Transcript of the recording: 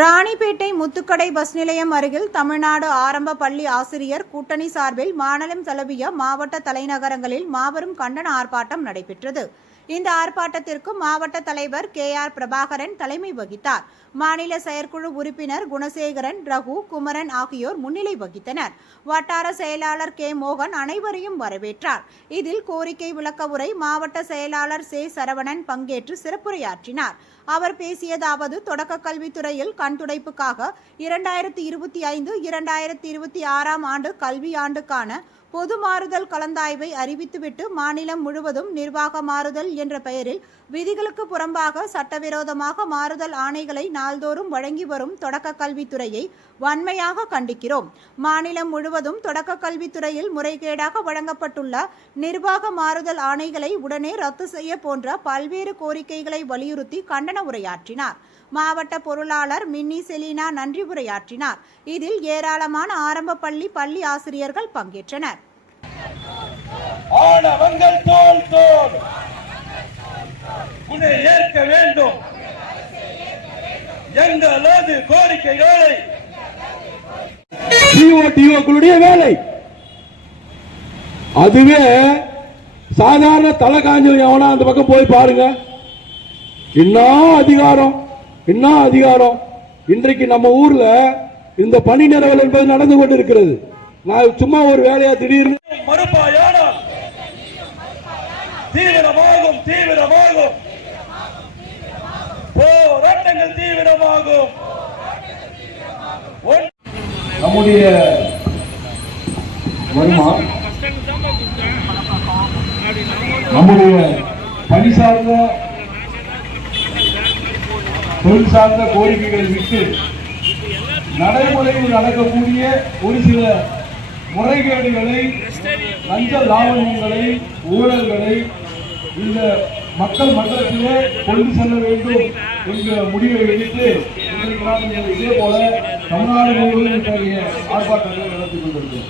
Ranipet Muthukadai bus நிலையம் அருகில் தமிழ்நாடு ஆரம்ப பள்ளி ஆசிரியர் கூட்டணி சார்பில் மாநிலம் தழுவிய மாவட்ட தலைநகரங்களில் மாபெரும் கண்டன ஆர்ப்பாட்டம் நடைபெற்றது. இந்த ஆர்ப்பாட்டத்திற்கு மாவட்ட தலைவர் கே ஆர் பிரபாகரன் தலைமை வகித்தார். மாநில செயற்குழு உறுப்பினர் குணசேகரன் ரகு குமரன் ஆகியோர் முன்னிலை வகித்தனர். வட்டார செயலாளர் கே மோகன் அனைவரையும் வரவேற்றார். இதில் கோரிக்கை விளக்க உரை மாவட்ட செயலாளர் சே சரவணன் பங்கேற்று சிறப்புரையாற்றினார். அவர் பேசியதாவது தொடக்க கல்வித்துறையில் கண்துடைப்புக்காக இரண்டாயிரத்தி இருபத்தி ஐந்து இரண்டாயிரத்தி இருபத்தி ஆறாம் ஆண்டு கல்வியாண்டுக்கான பொது மாறுதல் கலந்தாய்வை அறிவித்துவிட்டு மாநிலம் முழுவதும் நிர்வாக மாறுதல் என்ற பெயரில் விதிகளுக்கு புறம்பாக சட்டவிரோதமாக மாறுதல் ஆணைகளை நாள்தோறும் வழங்கி வரும் தொடக்க கல்வித்துறையை வன்மையாக கண்டிக்கிறோம். மாநிலம் முழுவதும் தொடக்க கல்வித்துறையில் முறைகேடாக வழங்கப்பட்டுள்ள நிர்வாக மாறுதல் ஆணைகளை உடனே ரத்து செய்ய போன்ற பல்வேறு கோரிக்கைகளை வலியுறுத்தி கண்டன உரையாற்றினார். மாவட்ட பொருளாளர் மின்னி செலினா நன்றி உரையாற்றினார். இதில் ஏராளமான ஆரம்ப பள்ளி பள்ளி ஆசிரியர்கள் பங்கேற்றனர். ஆணவங்கள் தோல் தோல். உன்னை ஏற்க வேண்டும். எங்களது கோரிக்கைகளை. வேலை. அதுவே சாதாரண தலை காஞ்சல் எவனா அந்த பக்கம் போய் பாருங்க. என்ன அதிகாரம் என்ன அதிகாரம். இன்றைக்கு நம்ம ஊர்ல இந்த பணி நிறவல் என்பது நடந்து கொண்டிருக்கிறது. நான் சும்மா ஒரு வேலையா திடீர்னு மறுப்பாயானால் தீவிரமாகும் தீவிரமாகும். போராட்டங்கள் தீவிரமாகும். நம்முடைய வருமா நம்முடைய பணி சார்ந்த தொழில் சார்ந்த கோரிக்கைகளை விட்டு நடைமுறையில் நடக்கக்கூடிய ஒரு சில முறைகேடுகளை லஞ்ச லாவணியங்களை ஊழல்களை இந்த மக்கள் மன்றத்திலே கொண்டு செல்ல வேண்டும் என்கிற முடிவை எடுத்து இதே போல தமிழ்நாடு முழுவதும் இத்தகைய ஆர்ப்பாட்டங்களை நடத்தி கொண்டிருக்கிறோம்.